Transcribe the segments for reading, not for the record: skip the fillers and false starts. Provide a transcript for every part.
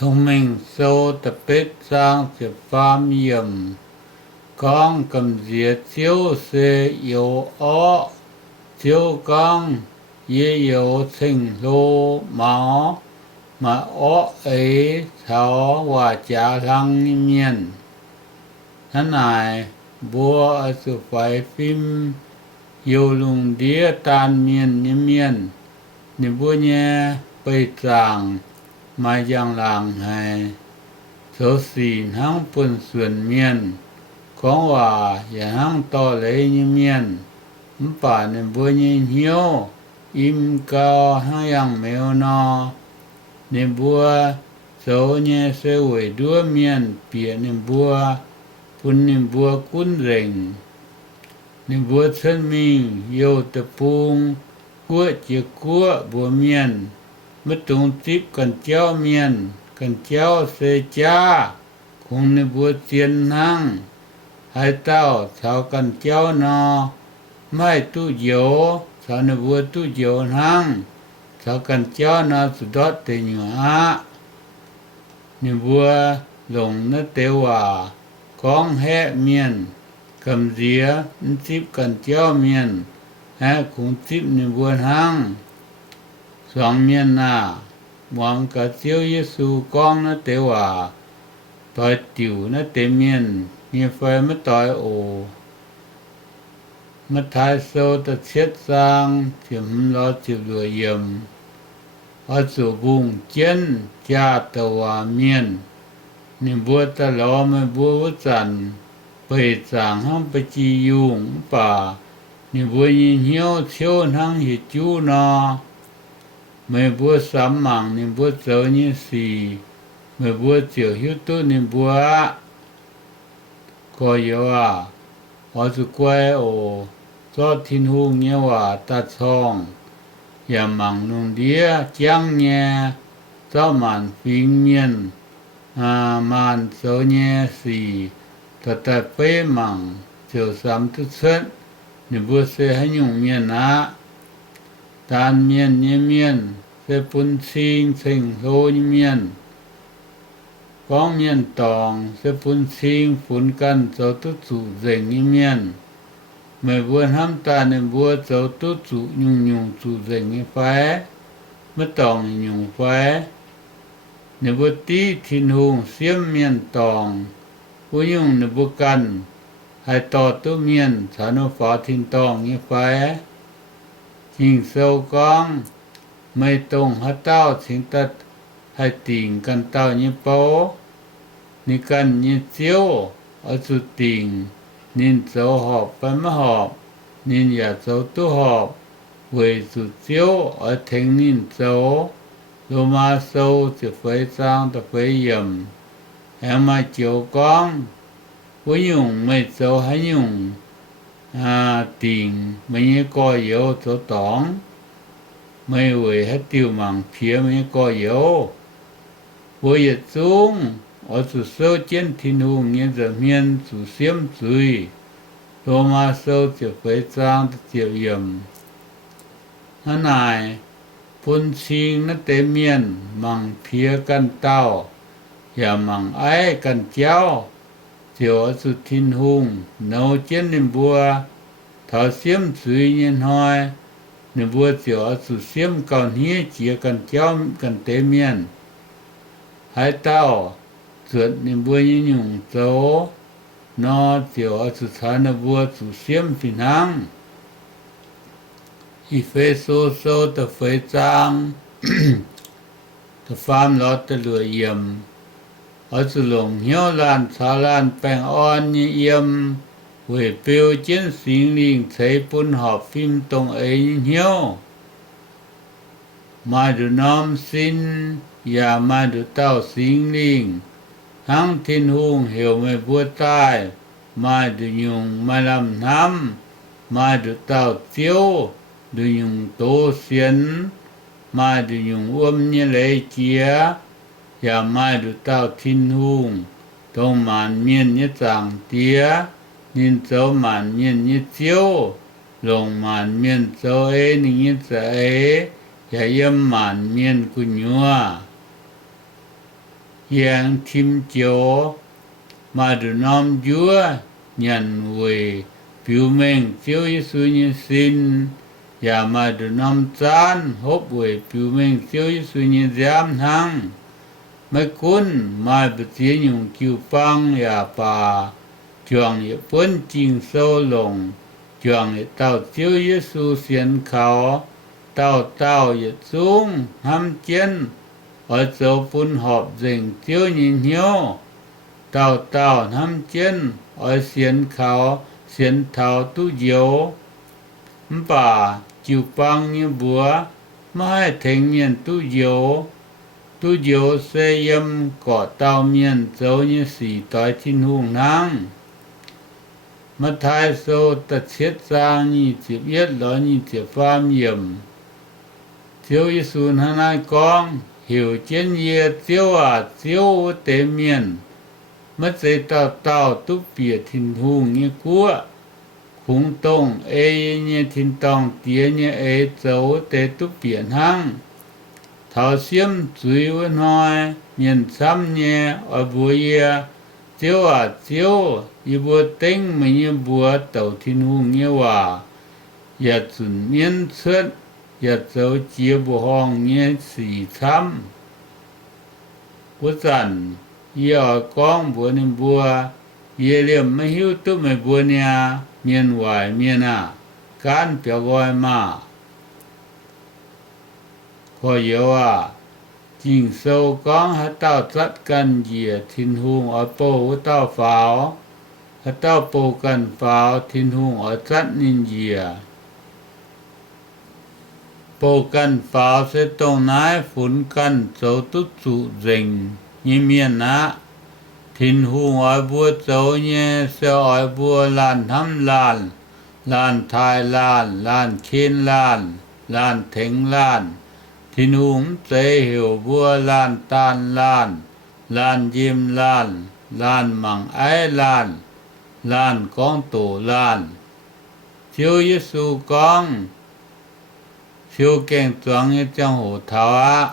thông minh sâu tập bếp sang sự phàm yểm con cầm diệt chiếu xe yếu ó chiếu con ye yếu sinh lô máu mà ó ấy thảo và trả lăng miềnท่านนายบัวอสุไฟฟิมอยู่ลุงเดียตานเมียนเมียนนิบัวแยไปจางมายังลางให้โสสีทั้งปุ่นส่วนเมียนของว่าอย่าทั้งต่อเลยเมียนป่านิบัวแยเหี่ยวอิมกาทั้งยังแมวนอนิบัวโสแยเสวยด้วยเมียนเปียนิบัวปุ่นนิบัวกุนเร่งนิบัวเชิญมิงโยตะปุงกัวเจียกัวบัวเมียนมะตุงติบกันเจ้าเมียนกันเจ้าเสจ้าคงนิบัวเจียนนั่งให้เต้าชาวกันเจ้านอไม่ตุโยชาวนิบัวตุโยนั่งชาวกันเจ้านอสุดอดเตญะนิบัวหลงนเตวาของแหเมียนกำเสียติบกันเจ้าเมียนแหคงติบนิบัวนั่งสองเมียนหน้าหวังกะเจียวเยซูกองนเตวาต่อยติวนเตเมียนมีไฟมาต่อยโอมาทายโซตะเช็ดสร้างเทียมรอจิบรวยเยี่ยมอสุบุงเจนจาตวาเมียนนิบัวตะลอไม่บัววจันไปจางห้องไปจียุงป่านิบัวยิเหี่ยวเที่ยวทั้งหิจูนอไม่บัวสามมังนิบัวเจ้ายิสีไม่บัวเจียวหิวตุนิบัวก็ยว่าอสุกวยโอจอดทินหูเงียวว่าตาช่องอย่ามังนุงเดียจังแยเจ้ามันฟิงเมียนมันโซเนสีแต่เป้มังเจ้าสามทุเซนนิบัวเสให้ยุงเมียนนะตานเมียนเมียนเสปุนซิงเซิงโซเมียนกองเมียนตองเสปุนซิงฝุนกันเจ้าตุจุเซิงเมียนเมื่อบัวห้ำตาในบัวเจ้าตุจุยุงจุเซิงไฟเมื่อตองยุงไฟในบัวตีทินหงเสียมเมียนตองผู้ยุงในบัวกันให้ต่อตัวเมียนสานุฝาทินตองไฟหิงเซวกองไม่ตรงหาเต้าสิงตัดให้ติ่งกันเต้านี่โปนี่กันนี่เจียวอสุติ่งนินโซหอบไปมะหอบนินอย่าโซตุหอบเวยสุเจียวอเทงนินโซโลมาโซจะไฟสร้างตะไฟเยี่ยมแหมาเจียวกองผู้ยุงไม่โซให้ยุงติ่งไม่ก็เยอะโซตองไม่เวยให้ติวมังเพียไม่ก็เยอะบัวเหยียดสูงอสุเซเจนทินูเงียจะเมียนสุเสียมซุยโลมาโซจะไฟสร้างตะเจียวเยี่ยมนายพุนชิงนเตเมียนมังเพียกันเต้าอย่ามังไอ้กันเจ้าเจียวอสุทินหุงเนาเจนนิบัวถ้าเสียมซุยเงียนหอยนิบัวเจียวอสุเสียมก่อนเฮียเจียกันเจ้ากันเตเมียนให้เต้าสวดนิบัวยิยุงโตนอเจียวอสุสานบัวสุเสียมฟินังอีเฟโซโซตะเฟจางตะฟามลอตตะเหลือเยี่ยมอสุหลงเหี่ยวลานสาลานแป้งอ่อนเยี่ยมเวยเปียวเจนสิงลิงใส่ปุ่นหอบฟิมตรงเอ้ยเหี่ยวมาดูน้อมสินอย่ามาดูเต้าสิงลิงทั้งทินหุงเหี่ยวไม่บัวใต้มาดูยุงมาลำน้ำมาดูเต้าเจียวดูยุงโตเสียนมาดูยุงอ้วมเนี่ยเลยเจียอย่ามาดูเต้าทินหุงตรงหมานเมียนเนี่ยจางเตียนินเจ้าหมานเมียนเนี่ยเจียวลงหมานเมียนเจ้านี่จะอย่าเยี่ยมหมานเมียนกุญญัว yang Tim Chiu mà được nom Chúa nhận về biểu mình Chúa Giêsu như xin và mà được nom chán hốp về biểu mình Chúa Giêsu như giám hăng mấy cuốn mà bị chiến dùng kiêu phăng và bà chọn những vấn trình sâu lồng chọn những tàu Chúa Giêsu xiên khảo tàu những xuống hâm chiến ở chỗ phun họp dành Chúa nhìn hiếu tàu hâm chiến ở xiên khảo xiên thảo tu diệu bà chịu phăng như búa mà hai thành niên tu diệu sẽ yếm có tàu miền dấu như xỉ tối thiên hùng năng mà thái sâu tật chết ra như chỉ biết đó như chỉ phàm yếm Chúa Giêsu hai con hiểu chiến ye chiếu tế miền mất dây tàu tu biệt thiên hùng như cua khung tông như thiên tông tía như dấu tế tu biệt hăng thảo xiêm dưới vấn hỏi miền xăm nhé ở bùa ye chiếu y bùa tinh mình như bùa tàu thiên hùng như hòa ya chuẩn miên xuất ya dấu chia bùa hong như xỉ xăm bùa dần y ở con bùa nên bùa ye liềm mới hiếu tu mày bùa nha miền hoài miền cán biểu gọi mà có yếu chính sâu con hãy tạo rất cần dìa thiên hùng ở bố tạo pháo hãy tạo bố cần pháo thiên hùng ở rất nên dìa bố cần pháo sẽ tông nái phun cần dấu tốt chủ rình như miền thiên hùng ở bùa dấu như sẽ ở bùa làn hâm làn thái làn khen làn thính thiên hùng sẽ hiểu bùa làn tàn làn diêm làn măng ái làn con tổ Chúa Giêsu con Chúa kèng choáng như trong hồ thảo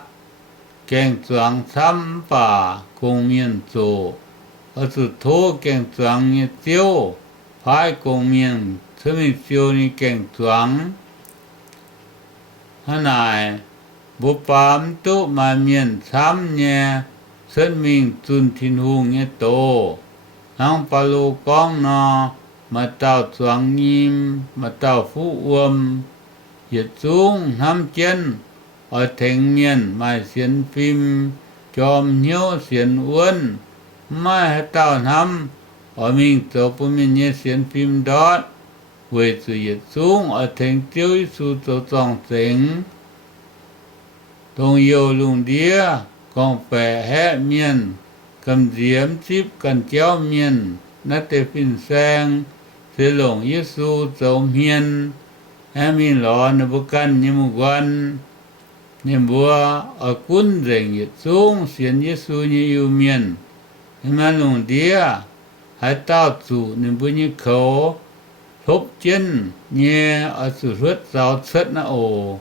kèng choáng xăm bà cùng miền chủ ở sự thô kèng choáng như tiêu phải cùng miền thứ mình siêu như kèng choáng hả này bố bám tụ mà miền xăm nhé sân mình chun thiên hùng như tổ hăng bà lô con nó mà tàu choáng nhìm mà tàu phú Yết xuống hâm chân ở thành miền mà xiên phim chòm hiếu xiên uốn mà tàu hâm ở mình tổ của mình như xiên phim đó về sự yết xuống ở thành Chúa Giêsu tổ trọng tính tông yêu lùng đĩa còn phải hẹ miền cầm diễm chip cần chéo miền nát tê phim sang sẽ lồng Giêsu tổ miền mình lo nó bukan như một quan như bùa ở cuốn rèn nhiệt xuống xiên Giêsu như yêu miền mà lùng đĩa hãy tạo chủ nên bữa như khẩu thúc chân như ở sự rớt giáo chất nó ổ